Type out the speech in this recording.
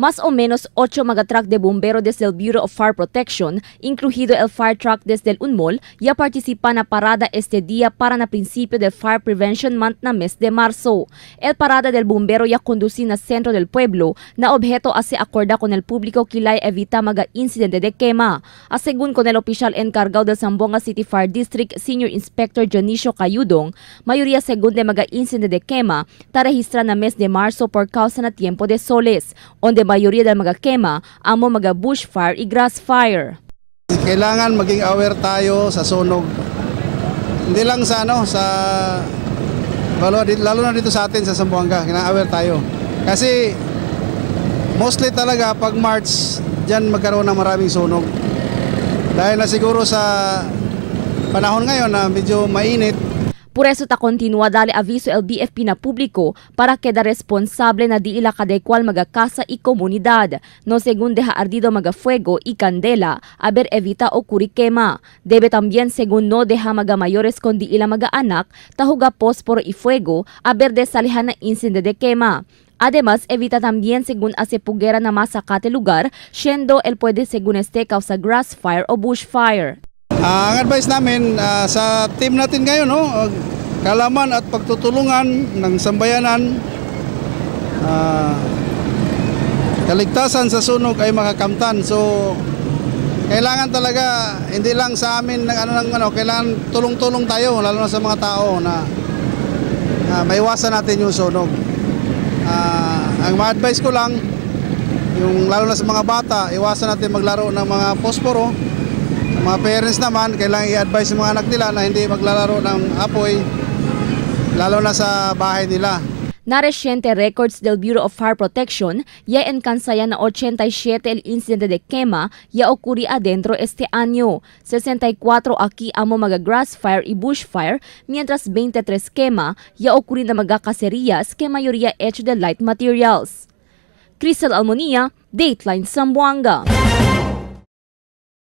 Más o menos 8 truck de bombero desde el Bureau of Fire Protection, incluido el fire truck desde el Unmol, ya participan na parada este día para na principio del Fire Prevention Month na mes de marzo. El parada del bombero ya conduci na centro del pueblo na objeto a se acorda con el público kilay evita maga incidente de quema. Asegun con el opisyal encargado del Zamboanga City Fire District Senior Inspector Jonicio Cayudong, mayoría según de maga incidente de quema, ta registra na mes de marzo por causa na tiempo de soles, onde mayoría del mga quema amo mga bushfire y grass fire. Kailangan maging aware tayo sa sunog. Hindi lang sa lalo na dito sa atin sa Zamboanga, kailangan aware tayo. Kasi mostly talaga pag March, diyan magkaroon ng maraming sunog. Dahil na siguro sa panahon ngayon na medyo mainit. Por eso ta continua dale aviso el BFP na publiko para queda responsable na di ila kadekwal magakasa y komunidad. No según deja ardido magafuego y candela, aber evita ocurri quema. Debe también según no deja magamayores con di ila magaanak, tahuga posporo y fuego, aber desalihan na incendio de quema. Además, evita también según hace pugera na masakate lugar, siendo el puede según este causa grass fire o bushfire. Ang advice namin sa team natin ngayon, no, kalaman at pagtutulungan ng sambayanan, kaligtasan sa sunog ay makakamtan. So kailangan talaga hindi lang sa amin kailangan tulong-tulong tayo lalo na sa mga tao na maiwasan natin yung sunog. Ang ma-advise ko lang yung lalo na sa mga bata, iwasan natin maglaro ng mga posporo. Mga parents naman, kailangan i-advise yung mga anak nila na hindi maglalaro ng apoy, lalo na sa bahay nila. Na reciente records del Bureau of Fire Protection, ya encansaya na 87 el incidente de quema ya ocurri adentro este año. 64 aquí amo mga grass fire y bushfire, mientras 23 quema ya ocurri na mga cacerías que mayoría hecho de light materials. Crystal Almonía, Dateline Zamboanga.